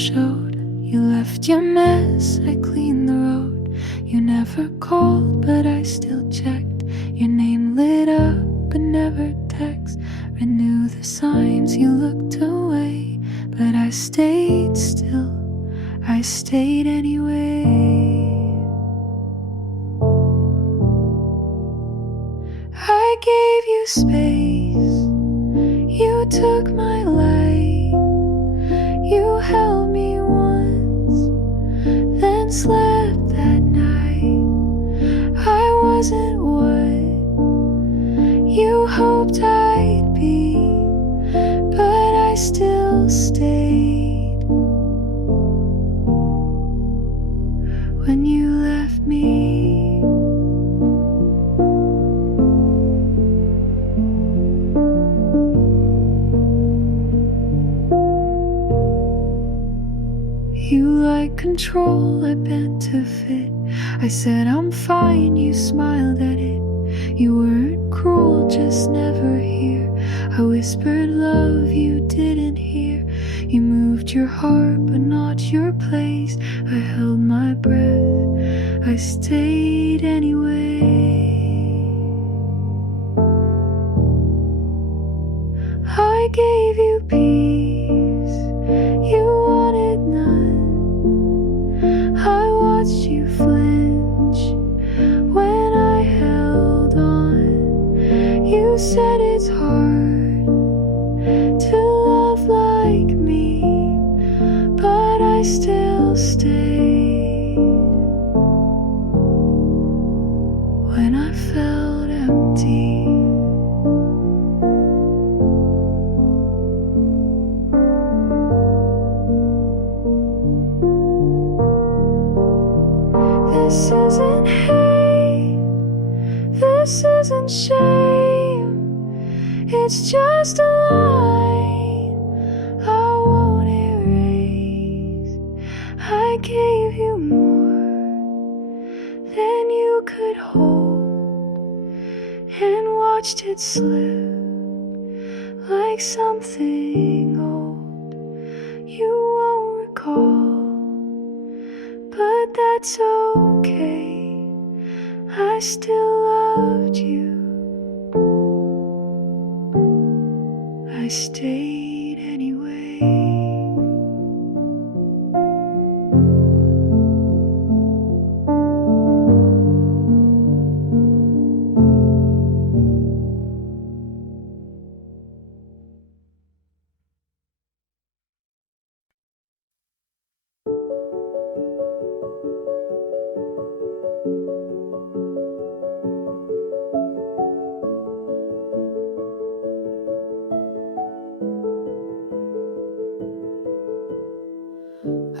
showed. You left your mess, I cleaned the road. You never called, but I still checked. Your name lit up, but never text. Renew the signs, you looked away, but I stayed still. I stayed anyway. I gave you space. You took my light. You held me once, then slept that night. I wasn't what you hoped I'd be, but I still stayed. When you left me, you like control, I bent to fit. I said I'm fine, you smiled at it. You weren't cruel, just never here. I whispered love you didn't hear. You moved your heart but not your place. I held my breath, I stayed anyway. I gave you peace, you wanted none. I watched you flinch when I held on. You said it's hard to love like me, but I still stayed. When I felt empty, this isn't hate, this isn't shame. It's just a line I won't erase. I gave you more than you could hold, and watched it slip like something old you won't recall. But that's okay, I still loved you. I stayed anyway.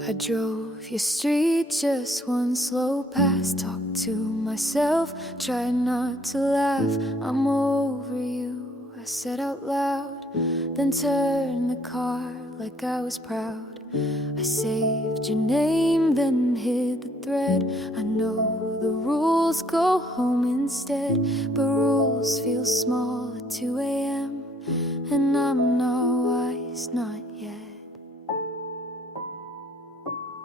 I drove your street, just one slow pass. Talked to myself, tried not to laugh. I'm over you, I said out loud, then turned the car like I was proud. I saved your name, then hid the thread. I know the rules, go home instead, but rules feel small at 2 a.m. and I'm not wise, not yet.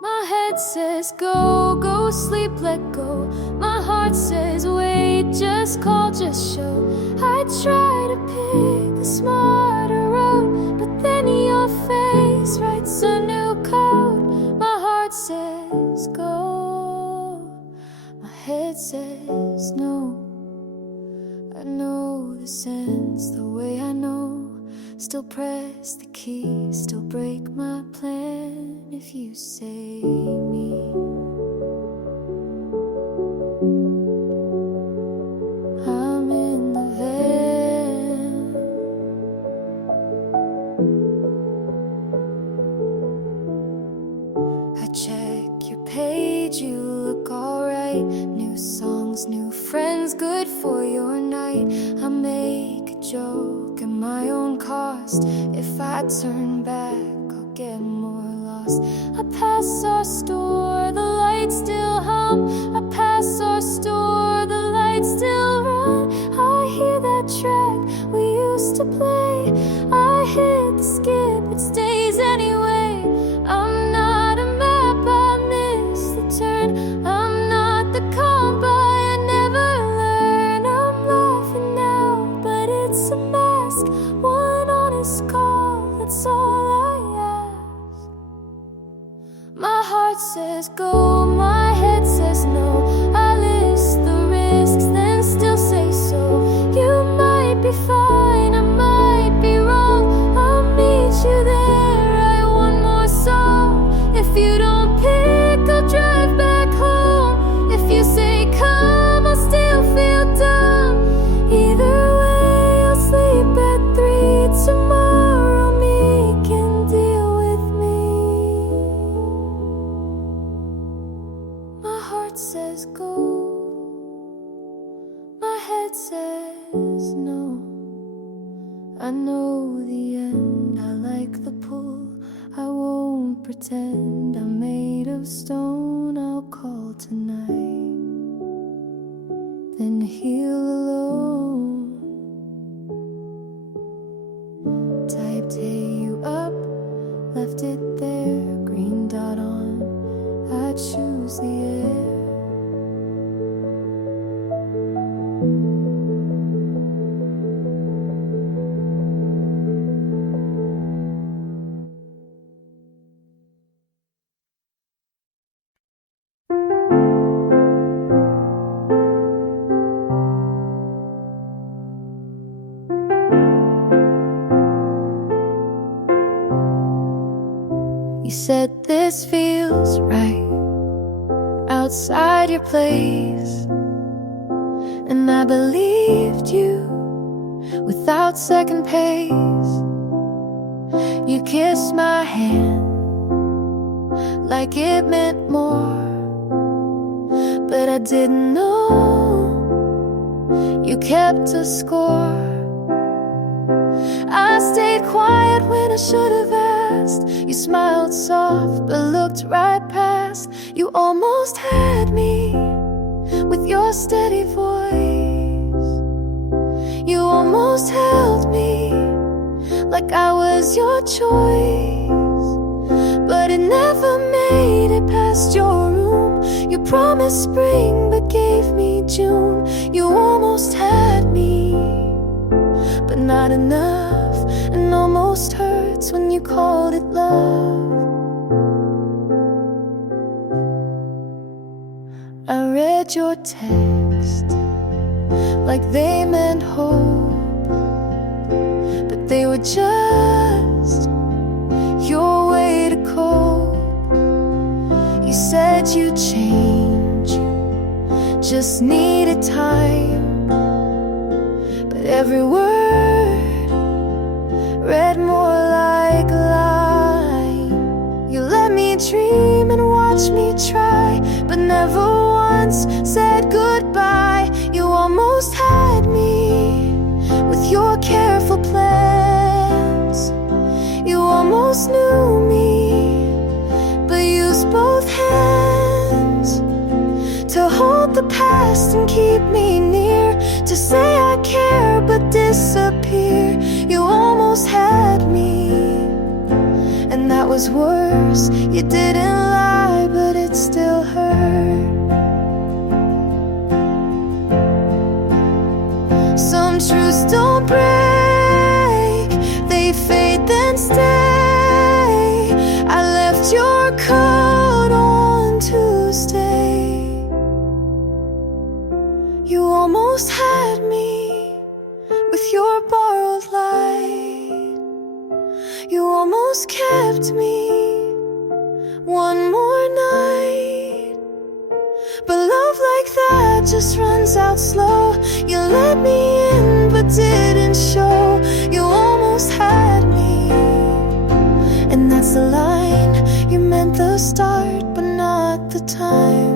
My head says go, go sleep, let go. My heart says wait, just call, just show. I try to pick the smarter road, but then your face writes a new code. My heart says go, my head says no. I know the sense the way I know. Still press the key, still break my plan if you save me. I'm in the van. I check your page, you look alright. New songs, new friends, good for your night. I make a joke at my own cost. If I turn back, I'll get more lost. I pass our store, the lights still hum. I pass our store, the lights still run. I hear that track we used to play. I hit the skip, it stays anyway. I'm not My heart says go, my head says no. I list the risks, then still say so. You might be fine, I might be wrong. I'll meet you there, write one more song. If you don't pick, I'll drive back home. If you say come, I'll still feel dumb. Either way, I'll sleep at 3 tomorrow. Me can deal with me. My heart says go, my head says no. I know the end, I like the pull. I won't pretend I'm made of stone. I'll call tonight, then heal alone. Typed hey you up, left it there, green dot on. I choose the air. You said this feels right, outside your place, and I believed you without second pace. You kissed my hand like it meant more, but I didn't know you kept a score. I stayed quiet when I should have asked. You smiled soft but looked right past. You almost had me with your steady voice. You almost held me like I was your choice, but it never made it past your room. You promised spring but gave me June. You almost had me, but not enough, and almost hurts when you called it love. I read your text like they meant hope, but they were just your way to cope. You said you'd change, just needed time, but every word read more like a lie. You let me dream and watch me try, but never once said goodbye. You almost had me with your careful plans. You almost knew me, but used both hands to hold the past and keep me near, to say I care but disappear. You almost had me, and that was worse. You didn't lie, but it still hurt. Some truths don't break, they fade then stay. I left your coat on Tuesday. You almost had me with your borrowed light. You almost kept me one more night, but love like that just runs out slow. You let me in but didn't show. You almost had me, and that's the line. You meant the start but not the time.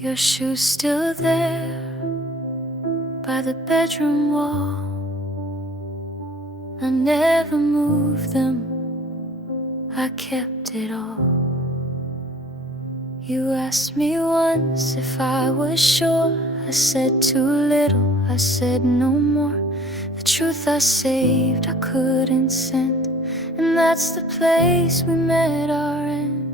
Your shoes still there by the bedroom wall. I never moved them, I kept it all. You asked me once if I was sure. I said too little, I said no more. The truth I saved, I couldn't send, and that's the place we met our end.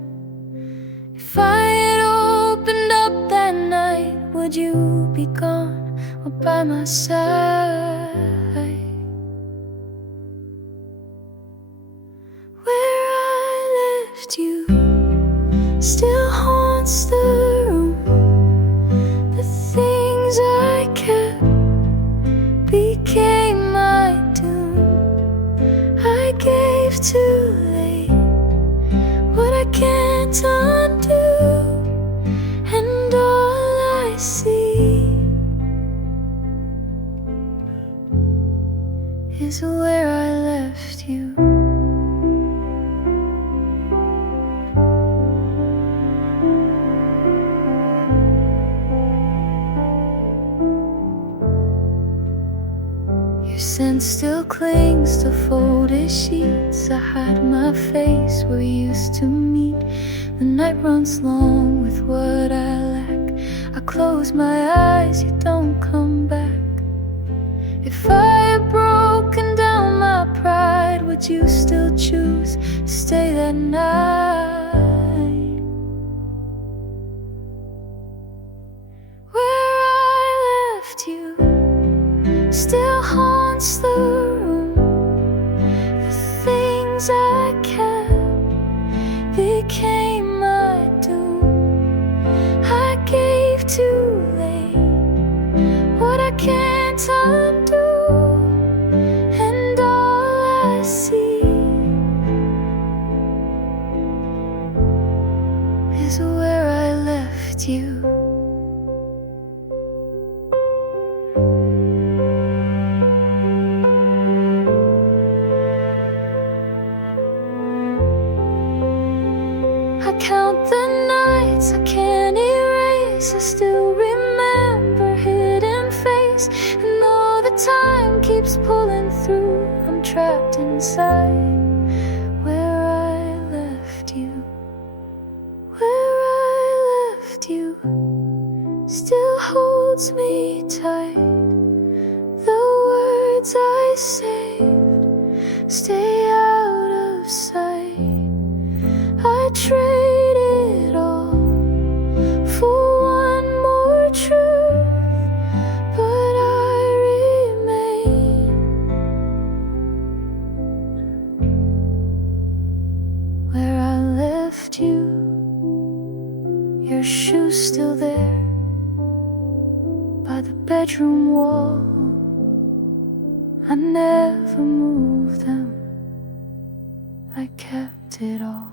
If I had opened up that night, would you be gone or by my side? Where I left you still haunts the room. The things I kept became my doom. I gave too late what I can't undo, and all I see is where I left you. Your scent still clings to folded sheets. I hide my face where we used to meet. The night runs long with what I lack. I close my eyes, you don't come back. If I had broken down my pride, would you still choose to stay that night? Where I left you still haunts the room. The things I kept became my doom. I gave too late what I can't undo, and all I see is where I left you. I count the nights I can't erase. I still remember hidden face, and though the time keeps pulling through, I'm trapped inside where I left you. Where I left you still holds me tight. The words I saved stay out of sight. I trade it all for one more truth, but I remain where I left you. Your shoes still there by the bedroom wall. I never moved them, I kept it all.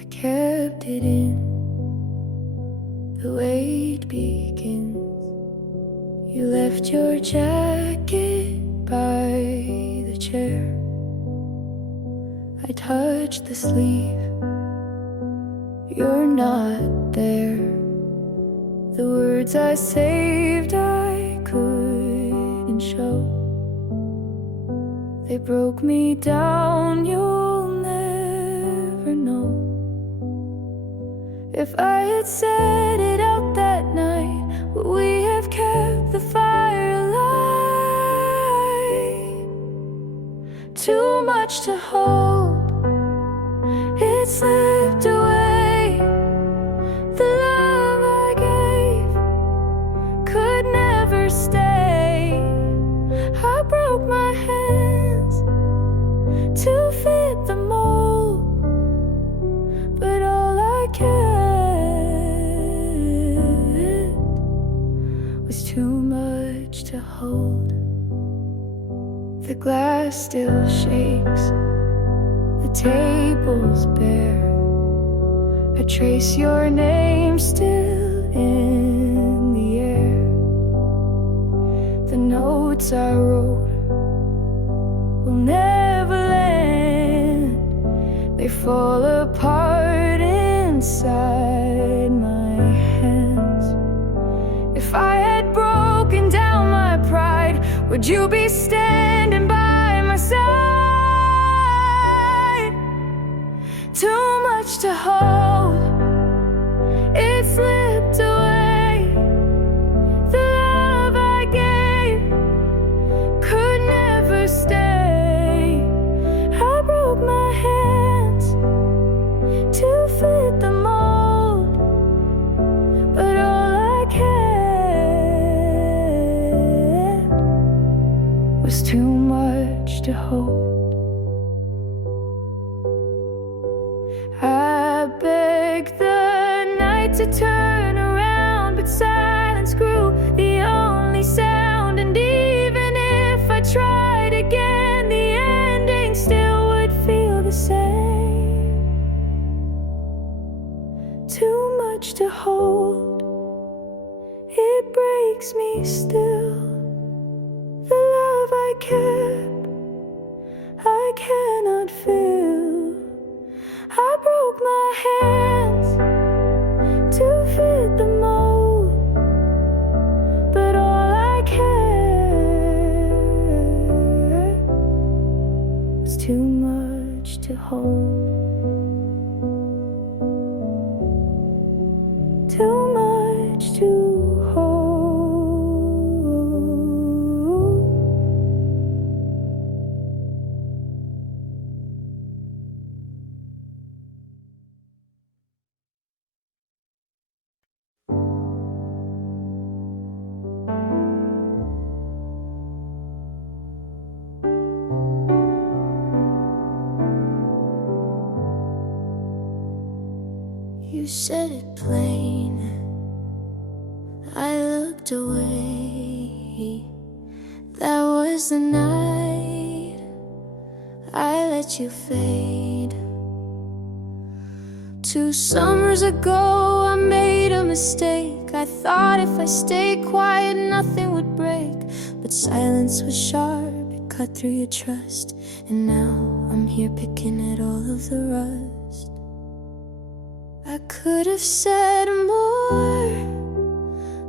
I kept it in the way it begins. You left your jacket by the chair. I touched the sleeve, you're not there. The words I saved I couldn't show. They broke me down, you'll never know. If I had said it out that night, would we have kept the fire alive? Too much to hold, it slipped away. The love I gave could never stay. I broke my hands to fit the mold, but all I kept was too much to hold. The glass still shakes, the table's bare. I trace your name still in the air. The notes I wrote will never land. They fall apart inside my hands. If I had broken down my pride, would you be standing by my side? Too much to hold, it slipped away. The love I gave could never stay. I broke my hands to fit the mold, but all I kept was too much to hold. I begged the night to turn around, but silence grew the only sound. And even if I tried again, the ending still would feel the same. Too much to hold, it breaks me still. The love I kept, I cannot feel. I broke my hands to fit the mold, but all I kept was too much to hold. Too much to hold. You said it plain, I looked away. That was the night I let you fade. 2 summers ago I made a mistake. I thought if I stayed quiet nothing would break, but silence was sharp, it cut through your trust. And now I'm here picking at all of the rust. I could have said more,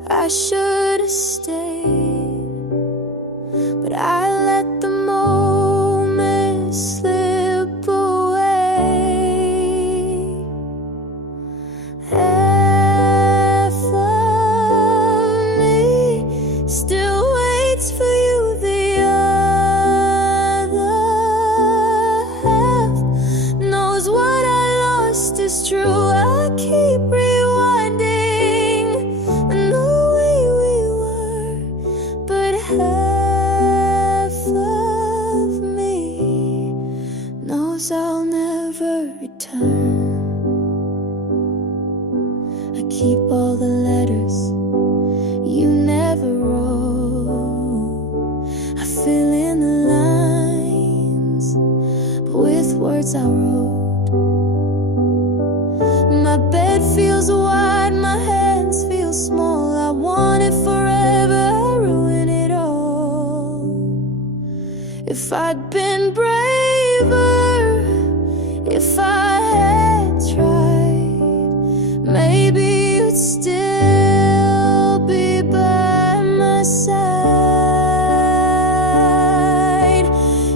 I should have stayed, but I let the moment slip away. Half of me still waits for you, the other half knows what I lost is true. I keep rewinding the way we were, but half of me knows I'll never return. I keep all the letters you never wrote. I fill in the lines, but with words I wrote. My bed feels wide, my hands feel small. I want it forever, I ruin it all. If I'd been braver, if I had tried, maybe you'd still be by my side.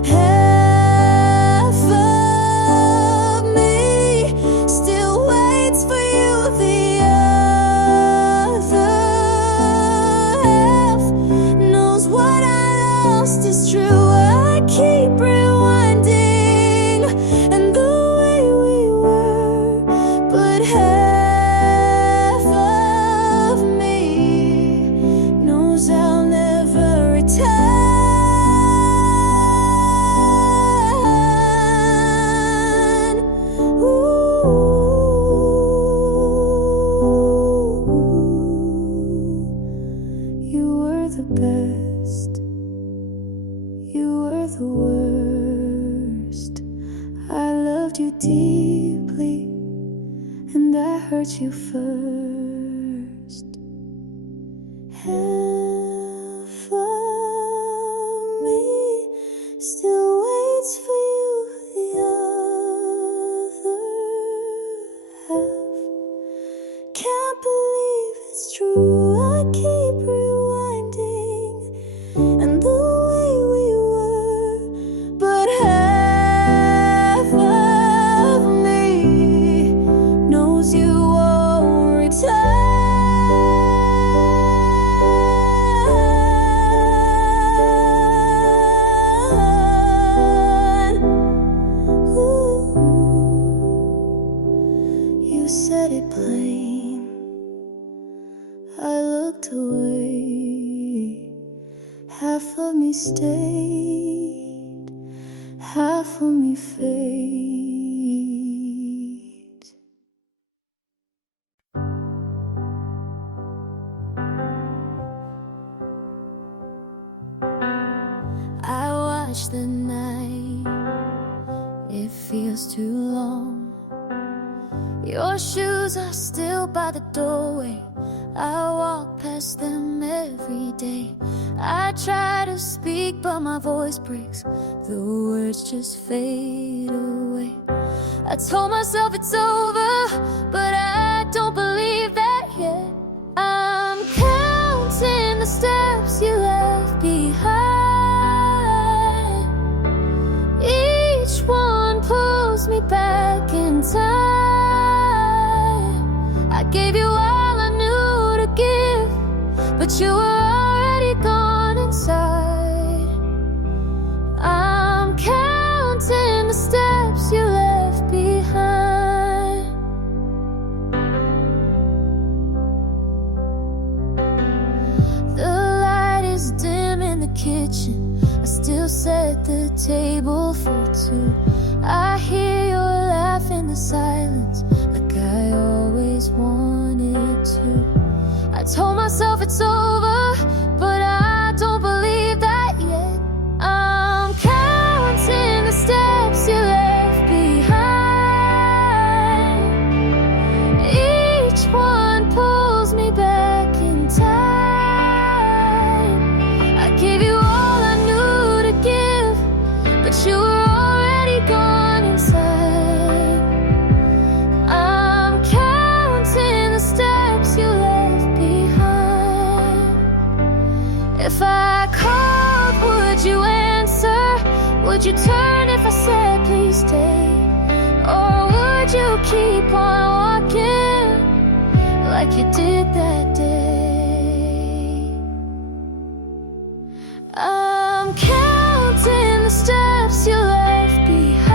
Half of me still waits for you, the other half knows what I lost is true. I keep rewinding and the way we were, but half of me knows I'll never return. You were the best, you were the worst. I loved you deeply, and I hurt you first. Half of me still waits for you, the other it's true, I keep rewinding, and the way we were, but half of me knows you won't return. You said it plain, I looked away. Half of me stayed, half of me fades. I watch the night, it feels too long. Your shoes are still by the doorway, I walk past them every day. I try to speak but my voice breaks, the words just fade away. I told myself it's over, but I don't believe that yet. I'm counting the steps you left behind. Each one pulls me back in time. I gave you all I knew to give, but you were already gone inside. I'm counting the steps you left behind. The light is dim in the kitchen, I still set the table for two. I hear your laugh in the silence, like I always wanted to. I told myself it's over, but I don't believe that yet. I'm counting the steps you left behind. Each one pulls me back in time. I gave you all I knew to give, but you were already gone inside. I'm counting the steps you left behind. If I called, would you answer? Would you turn if I said please stay? Or would you keep on walking like you did that day? I'm counting the steps you left behind.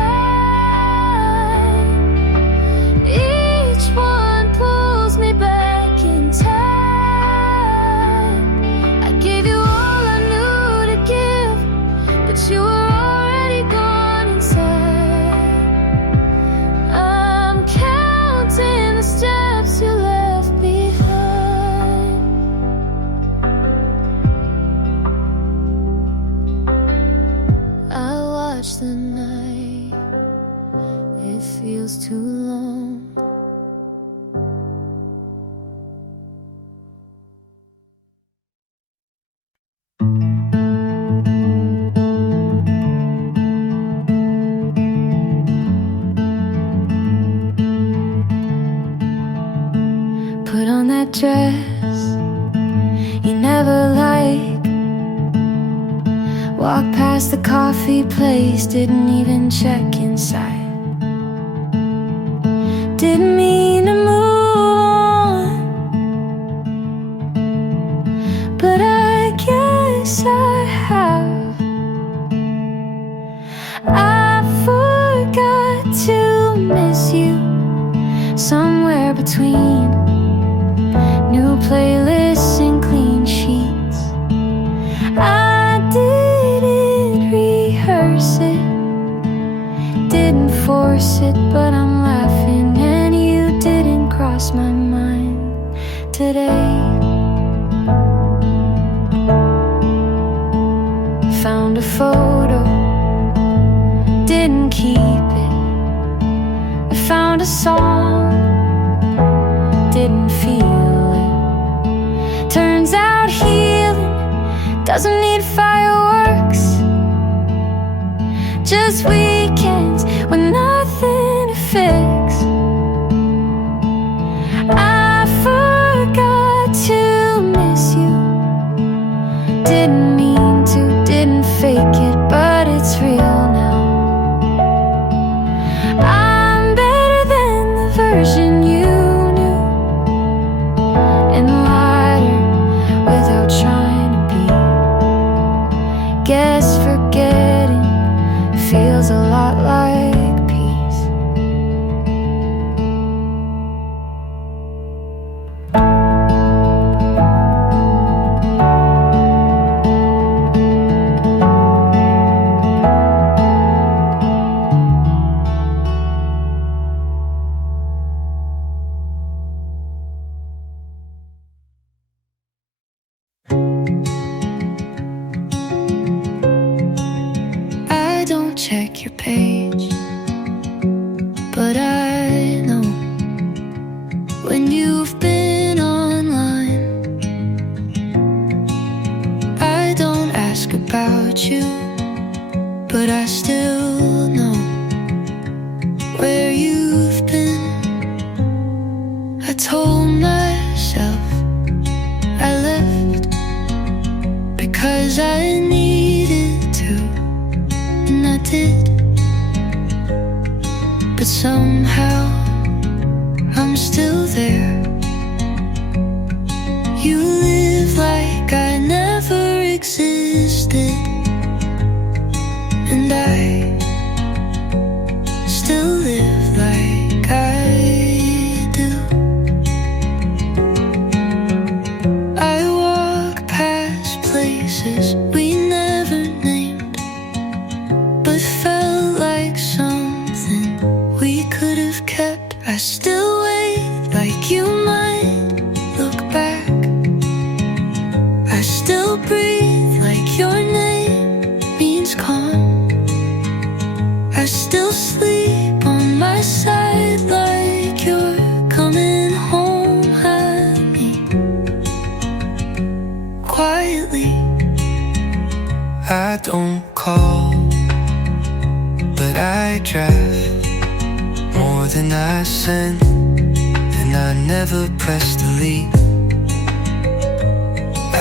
Each one pulls me back in time. I gave you all I knew to give, but you were already gone inside. I'm counting the steps you left behind. I watch the night, it feels too long. Put on that dress you never liked. Walk past the coffee place, didn't even check inside. Didn't mean to move on, but I guess I have. I forgot to miss you somewhere between new playlists and clean sheets. I didn't rehearse it, didn't force it, but I'm laughing, and you didn't cross my mind today. Found a photo, didn't keep it. I found a song, didn't feel it. Turns out healing doesn't need fireworks, just weekends with nothing to fix. I forgot to version you knew, and lighter without trying to be. Guess forgetting feels a lot like peace. I don't check your page, but I know when you've been online. I don't ask about you, but I still know where you've been. I told myself I left because I needed to, and I did, but somehow I'm still there. You live like I never existed, and I still live like I do. I walk past places we never named, but felt like something we could have kept. I still wait like you might look back. I still breathe like your name means calm. I still sleep on my side like you're coming home at me quietly. I don't call, but I draft more than I send, and I never press delete.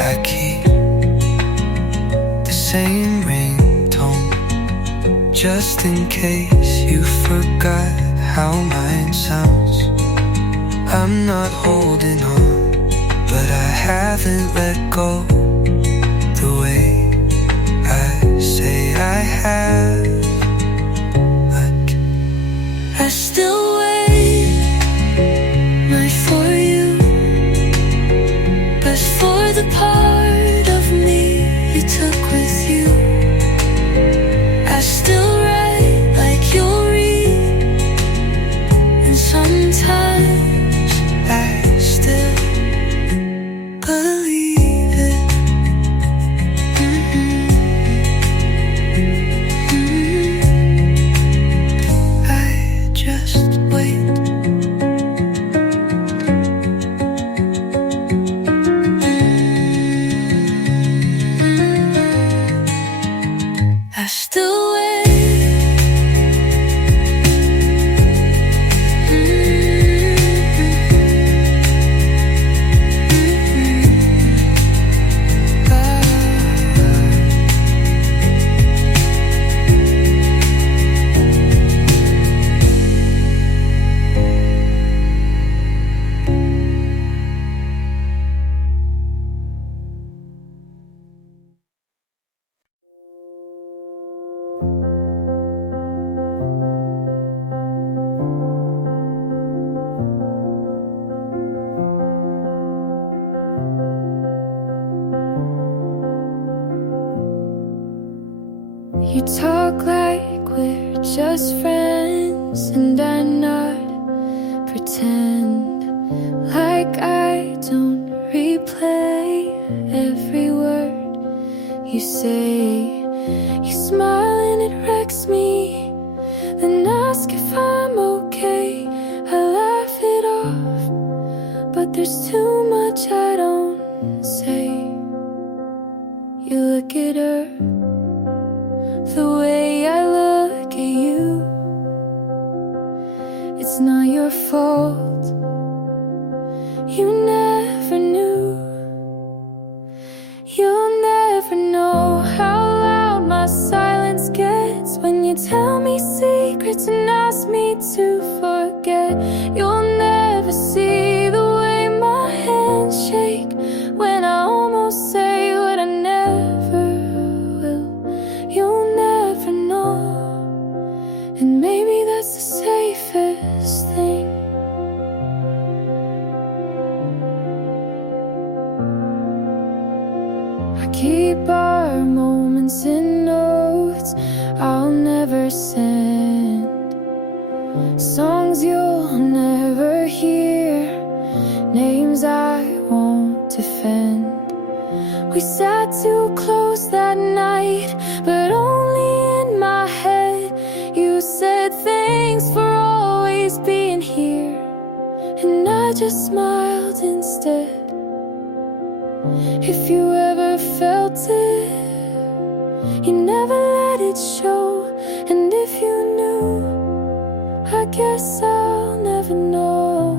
I keep the same ringtone just in case you forgot how mine sounds. I'm not holding on, but I haven't let go the way I say I have. Like I still wait, not for you, but for the part of me you took with you. I still write like you'll read, and sometimes I still believe it. I just wait. I still wait. You talk like we're just friends, and I nod, pretend like I don't replay every word you say. You smile and it wrecks me, then ask if I'm okay. I laugh it off, but there's too much I don't say. You look at her the way I look at you. It's not your fault, you never knew. You'll never know how loud my silence gets when you tell me secrets and ask me to forget. You'll ever see the way my hands shake when I almost say what I never will? You'll never know, and maybe that's the safest thing. I keep our moments in notes I'll never send, songs you'll never hear, names I won't defend. We sat too close that night, but only in my head. You said thanks for always being here, and I just smiled instead. If you ever felt it, you never let it show. And if you knew, I guess I'll never know.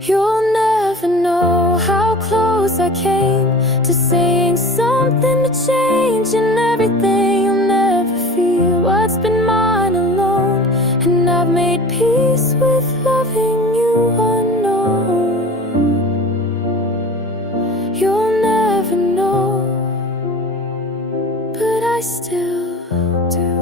You'll never know how close I came to saying something to change, and everything you'll never feel what's been mine alone. And I've made peace with loving you unknown. You'll never know, but I still do.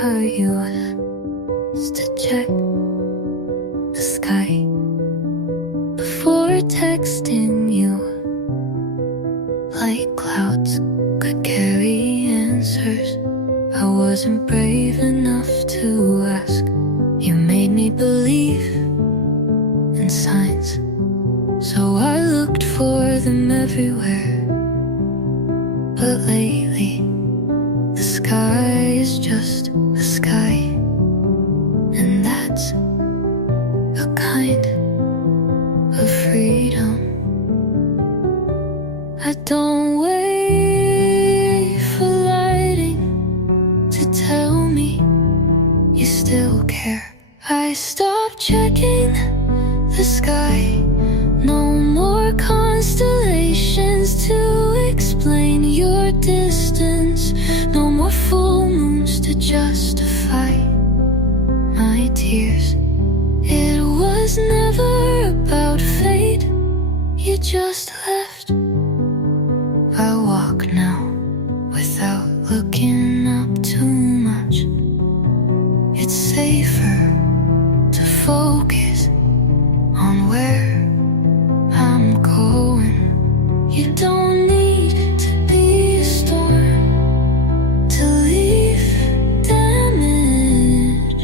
I used to check the sky before texting you, like clouds could carry answers. I wasn't brave enough to ask. You made me believe in signs, so I looked for them everywhere. But lately, the sky is just the sky, and that's a kind of freedom. I don't wait for lighting to tell me you still care. I stopped checking the sky. No more constellations to explain your distance. No more full moons to justify my tears. It was never about fate, you just left. I walk now without looking up too much. It's safer to focus on where I'm going. You don't need to be a storm to leave damage.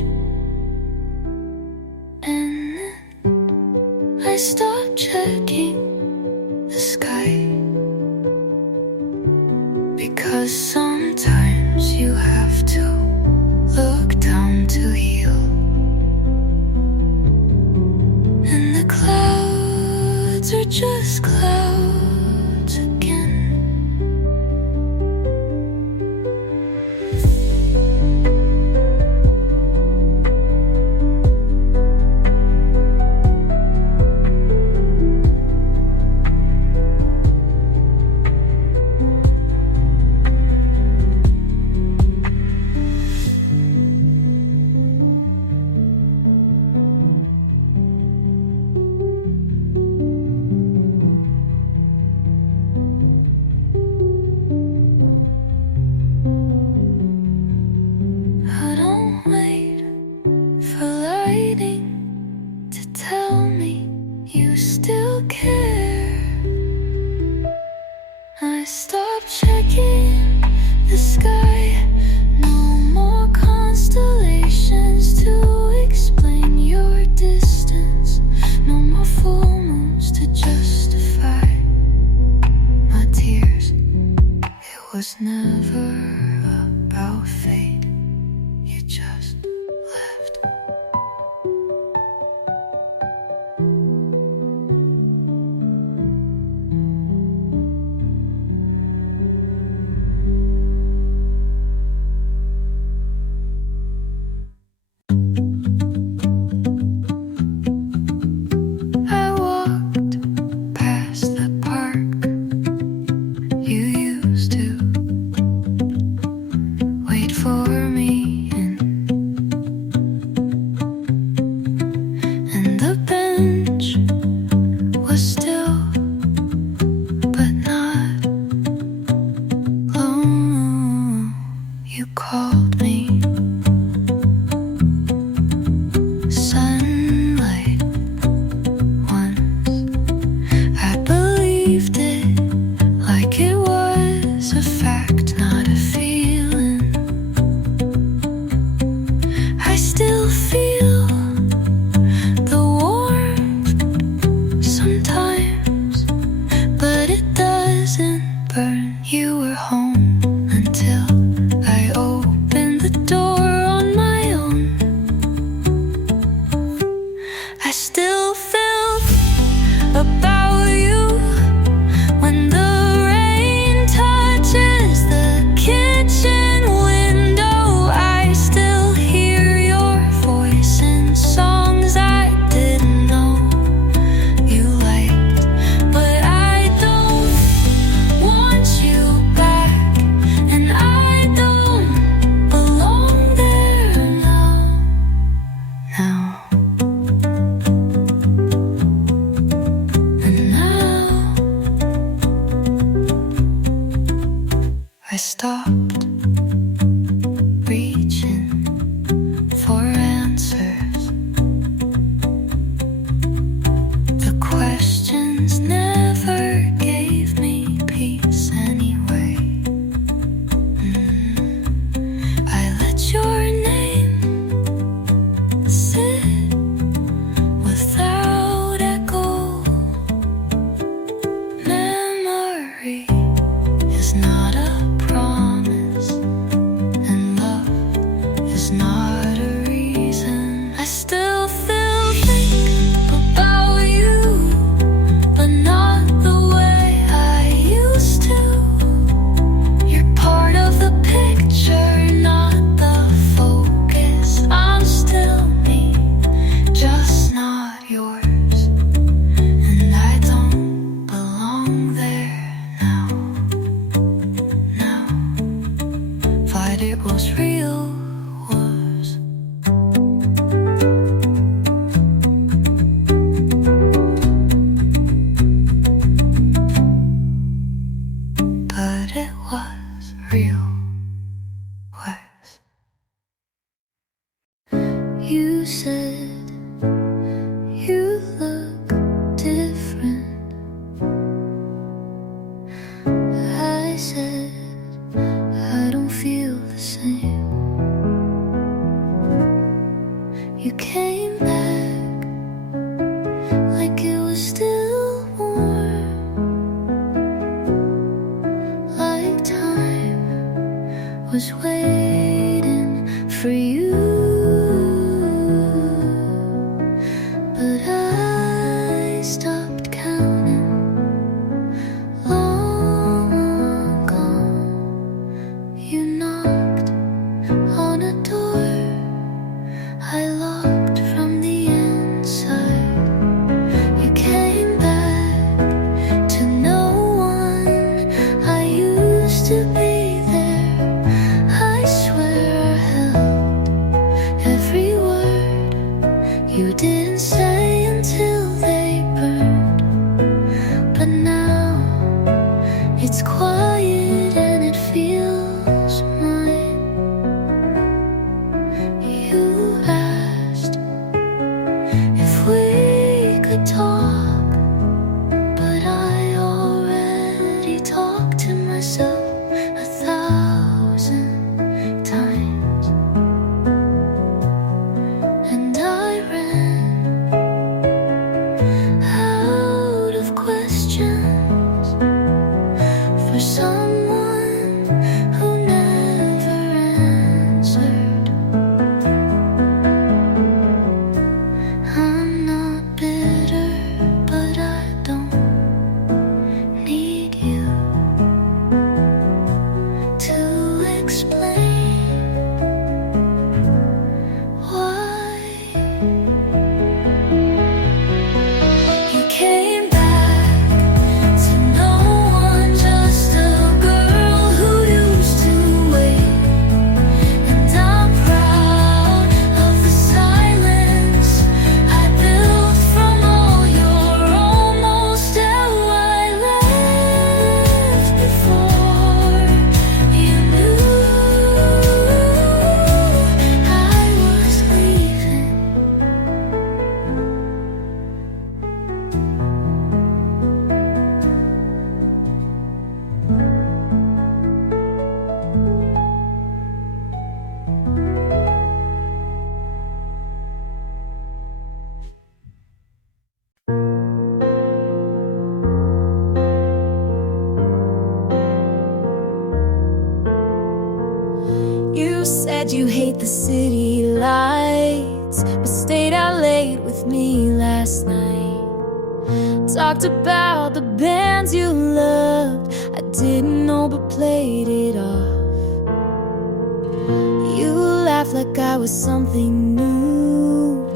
And then I stopped checking the sky, because sometimes you have to look down to heal. And the clouds are just clouds again. You didn't say until they burned, but now it's quiet and it feels mine. You asked if we could talk, but I already talked to myself 1,000 times. And I ran out of questions for someone who never answered. I'm not bitter, but I don't need you to explain why. You came back to no one, just a girl who used to wait. And I'm proud of the silence I built from all your almost. How I left before you knew I was leaving. You said you hate the city lights, but stayed out late with me last night. Talked about the bands you loved, I didn't know but played it off. You laughed like I was something new.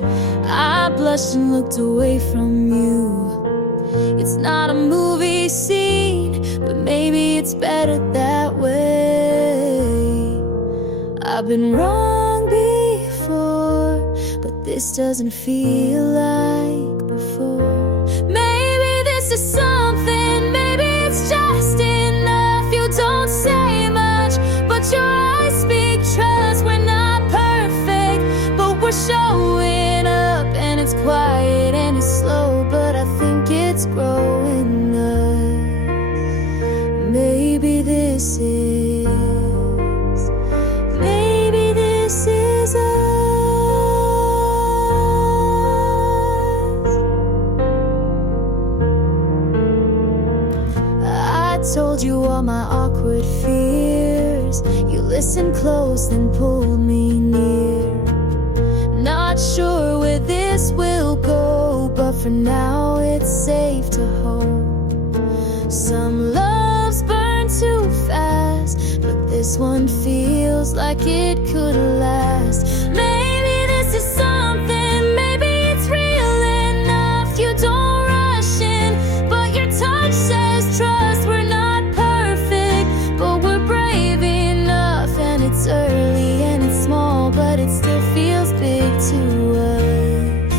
I blushed and looked away from you. It's not a movie scene, but maybe it's better that way. I've been wrong before, but this doesn't feel like before. Maybe this is something, maybe it's just enough. You don't say much, but your eyes speak trust. We're not perfect, but we're showing up. And it's quiet and it's slow, but I think it's growing us. Maybe this is, maybe this is us. I told you all my awkward fears. You listened close, then pulled me near. Not sure where this will go, but for now it's safe to hope. Some loves burn too fast, but this one feels like it could last. Maybe this is something, maybe it's real enough. You don't rush in, but your touch says trust. We're not perfect, but we're brave enough. And it's early and it's small, but it still feels big to us.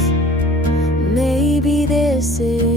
Maybe this is